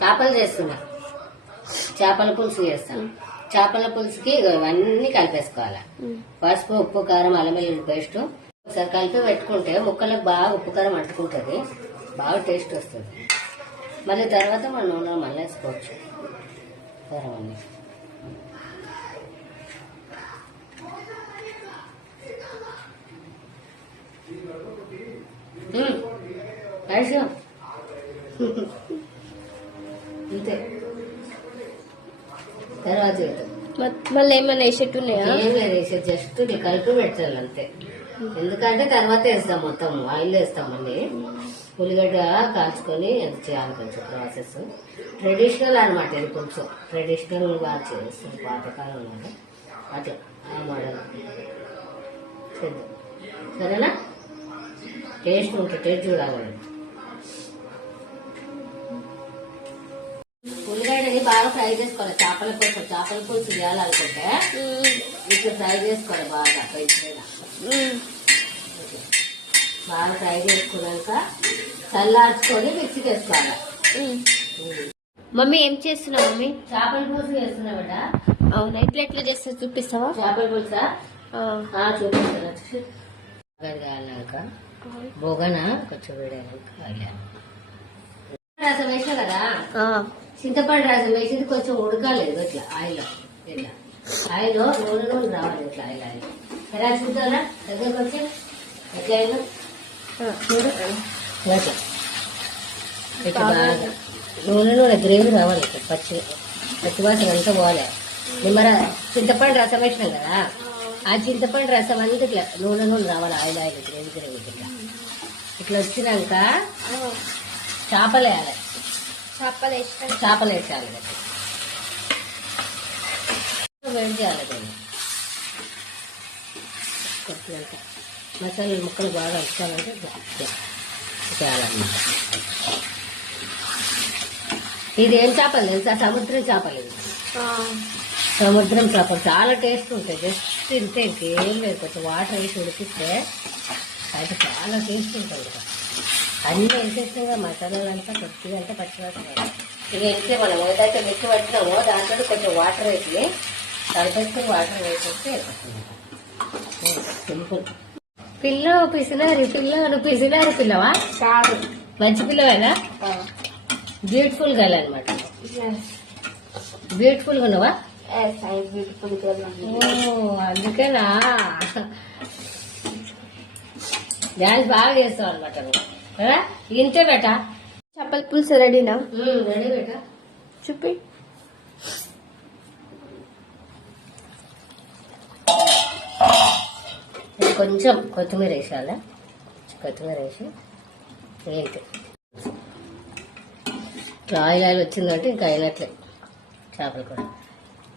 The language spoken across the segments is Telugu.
చేపలు చేస్తున్నా, చేపల పులుసు చేస్తాను. చేపల పులుసుకి ఇవన్నీ కలిపేసుకోవాలి. పసుపు, ఉప్పు, కారం, అల్లం వెల్లుల్లి పేస్ట్ ఒకసారి కలిపి పెట్టుకుంటే ముక్కలకు బాగా ఉప్పు కారం అంటుకుంటుంది, బాగా టేస్ట్ వస్తుంది. మళ్ళీ తర్వాత మన నూనె మళ్ళీ వేసుకోవచ్చు కారం అన్నీ. అంతే. తర్వాత మళ్ళీ ఏమైనా వేసేట్టున్నాయా? ఏం లేదు, వేసేది జస్ట్ కలిపి పెట్టాలి అంతే. ఎందుకంటే తర్వాత వేస్తాం, మొత్తం ఆయిల్ వేస్తాం. మళ్ళీ ఉల్లిగడ్డ కాల్చుకొని అది చేయాలి కొంచెం ప్రాసెస్. ట్రెడిషనల్ అనమాట, ఇది కొంచెం ట్రెడిషనల్ గా చేస్తాం పాతకాలం లాగా. అట్లా ఆ మోడల్ చేద్దాం, సరేనా? టేస్ట్ ఉంటుంది, టేస్ట్ చూడాలి. ఉల్లిగడ్డని బాగా ఫ్రై చేసుకోవాలి. చేపల పులుసు చేయాలనుకుంటే ఇట్లా ఫ్రై చేసుకోవాలి బాగా. బాగా ఫ్రై చేసుకున్నాక చల్లార్చుకొని మిక్సీకి వేసుకోవాలి. మమ్మీ ఏం చేస్తున్నావు? మమ్మీ చేపల పులుసు చేస్తున్నా బిడ్డ. అవునా, ఇట్లా ఎట్లా చేస్తా చూపిస్తావా? చేపల పులుసా చూపిస్తాను. కాలినాక బొగన కొంచెం వేడాక రసం వేసా కదా, చింతపండు రసం వేసింది కొంచెం ఉడకాలేదు. ఇట్లా ఆయిల్, ఇట్లా ఆయిల్ నూనె రావాలి. ఇట్లా ఆయిల్ ఎలా చూద్దారా దగ్గరకు వచ్చి ఎట్లా అయినా ఇట్లా బాగా నూనె గ్రేవీ రావాలి. ఇట్లా పచ్చివాసన అంతా పోవాలి. నిమ్మర చింతపండు రసం వేసినాం కదా, ఆ చింతపండు రసం అంతా ఇట్లా నూనె రావాలి. ఆయిల్ గ్రేవీ ఇట్లా వచ్చినాక చేపలు వేయాలి. చేపలు వేసేయాలి, వేడి చేయాలి. కొట్టినాక మసాలా ముక్కలు బాగా వచ్చాలంటే చేయాలన్నమాట. ఇది ఏం చేపలు తెలుసా? సముద్రం చేపలు. ఇది సముద్రం చేపలు చాలా టేస్ట్ ఉంటాయి. జస్ట్ ఇంతే, ఇంకేం లేదు. కొంచెం వాటర్ వేసి ఉడికిస్తే అయితే చాలా టేస్ట్ ఉంటుంది. అన్నీ వేసేసినా మసాలాలు అంతా కొద్దిగా అంతా పచ్చివాసన. ఇక ఇంతే మనం ఏదైతే మిక్స్ పట్టినామో దాంట్లో కొంచెం వాటర్ వేసి కలిపేసుకుని వాటర్ వేసేస్తే సింపుల్. నువ్వు పిసినారు పిల్లవా? కాదు, మంచి పిల్లవేనా? బ్యూటిఫుల్ గర్ల్ అనమాట. బ్యూటిఫుల్ గా ఉన్నావా? అందుకేనా డాన్స్ బాగా చేస్తావు అనమాట నువ్వు. ఇంతే బేటా. చేపల పులుసు రెడీనా? రెడీ బేటా. చూపి. కొంచెం కొత్తిమీర వేసాలా? కొత్తిమీర వేసి ఏంటి ఇట్లా ఆయిల్ వచ్చిందంటే ఇంకా అయినట్లే. చేపలు కూడా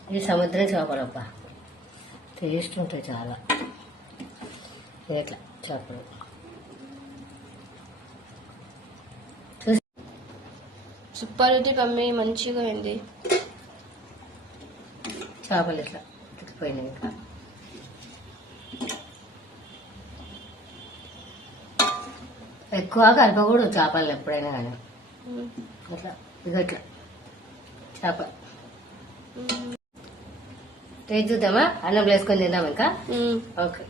ఇది సముద్రం చేపలు అబ్బా, టేస్ట్ ఉంటాయి చాలా. ఇట్లా చేపలు సూపర్ ఉంది మమ్మీ, మంచిగా అయింది. చేపలు ఇట్లా ఉడికిపోయినాయి. ఇంకా ఎక్కువ కలపకూడదు చేపలు ఎప్పుడైనా కానీ. ఇట్లా ఇట్లా చేప టేస్ట్ చూద్దామా? అన్నం వేసుకొని తిందాం ఇంకా. ఓకే.